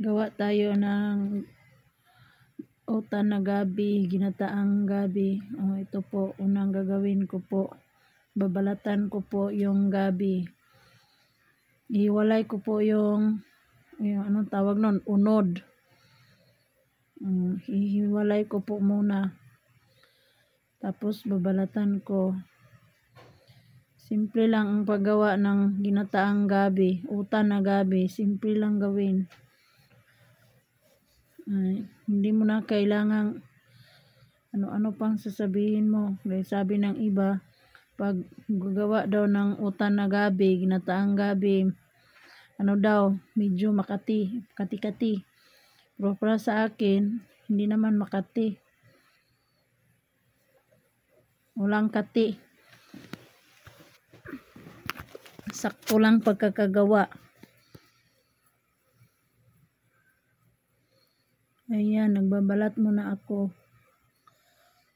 Gawa tayo ng utan na gabi, ginataang gabi. Ito po, unang gagawin ko po. Babalatan ko po yung gabi. Iwalay ko po yung anong tawag nun? Unod. Hihiwalay ko po muna. Tapos babalatan ko. Simple lang ang paggawa ng ginataang gabi, utan na gabi. Simple lang gawin. Hindi mo na kailangang ano-ano pang sasabihin mo. Dahil sabi ng iba, pag gagawa daw ng utan na gabi, ginataang gabi, medyo makati-kati. Pero para sa akin, hindi naman makati. Walang kati. Sakto lang pagkakagawa. Ayan, nagbabalat muna ako.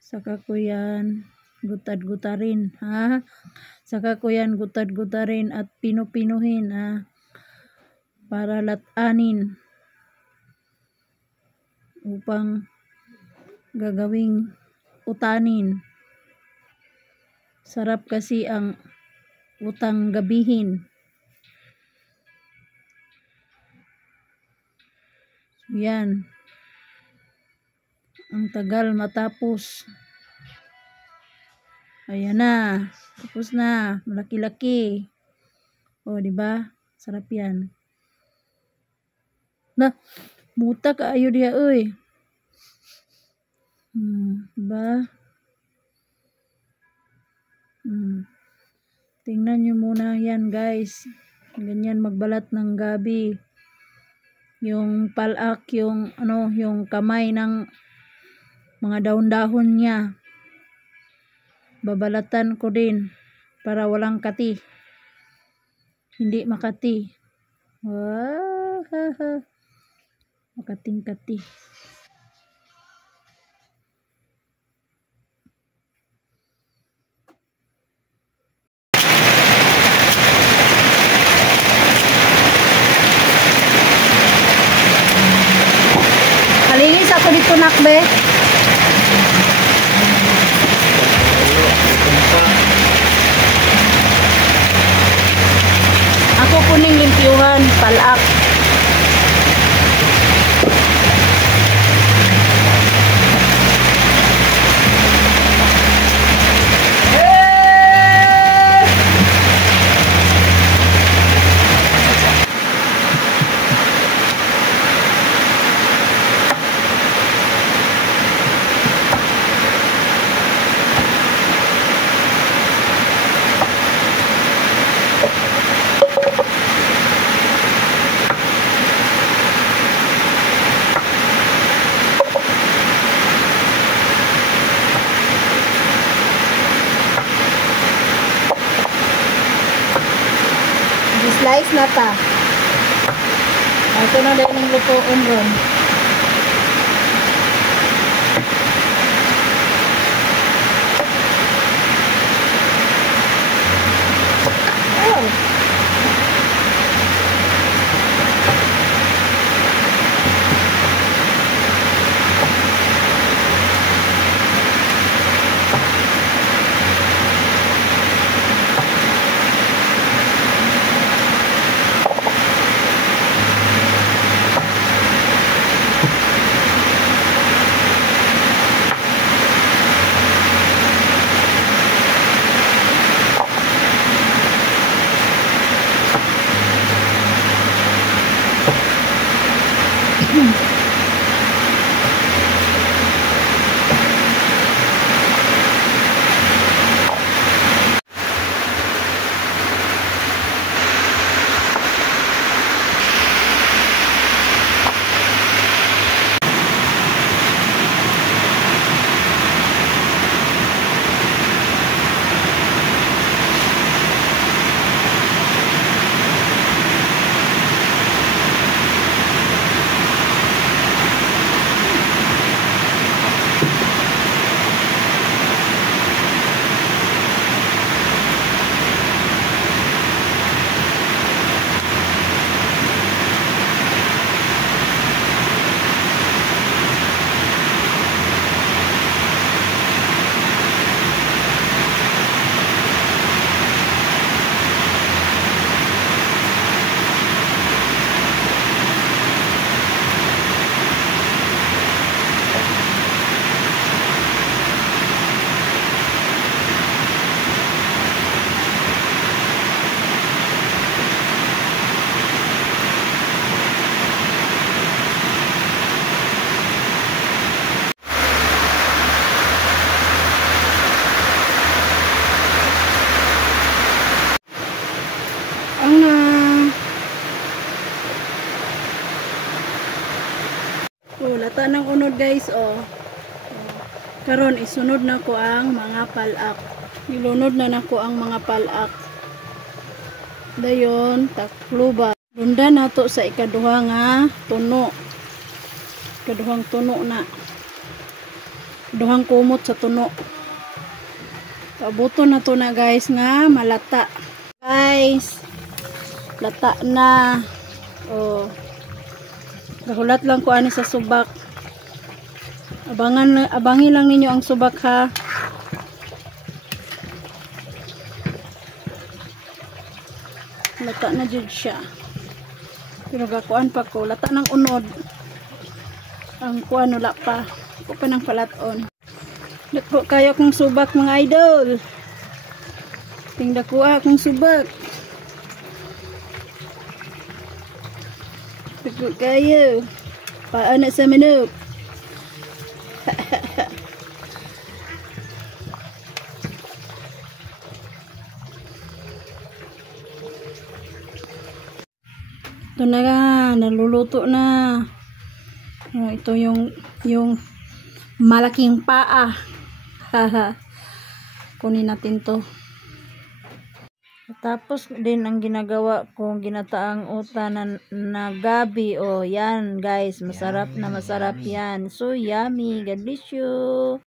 Saka ko yan gutad-gutarin, ha? Saka ko yan gutad-gutarin at pinupinuhin, ha? Para latanin. Upang gagawing utanin. Sarap kasi ang utang gabihin. Yan. Ang tagal matapos. Ayan na. Tapos na. Malaki-laki. Di ba? Sarap yan. Buta ka ayo diya, oy. Diba? Tingnan nyo muna yan, guys. Ganyan magbalat ng gabi. Yung palak, yung kamay ng mga dahon-dahon niya. Babalatan ko din para walang kati. Hindi makati. Makating-kati. Halingis ako dito, nakbe. Ako kuning limpyuhan, palak. Slice na ta. Ito na din ang lutuin ron. Oh, lata ng unod guys, oh. Karon isunod na ko ang mga palak. Ilunod na nako ang mga palak. Dayon takluba. Lunda na to sa ikaduha nga tuno. Ikaduhang tuno na. Duhang kumot sa tuno. Pabuto na to na guys nga malata. Guys, lata na. Oh. Gahulat lang ko ani sa subak. Abangi lang ninyo ang subak ha. Lata na jud siya. Pero gakuan pa ko, lata ng unod. Ang kuan wala pa. Ko pa nang palaton. Dako kayo kong subak mga idol. Tingda ko akong subak. Dako kayo. Paano sa manok? Ito na nga, naluluto na. Ito yung malaking paa. Kunin natin to. Tapos din ang ginagawa kong ginataang utan na gabi. Oh, yan guys, masarap na masarap yan. So yummy. God bless you.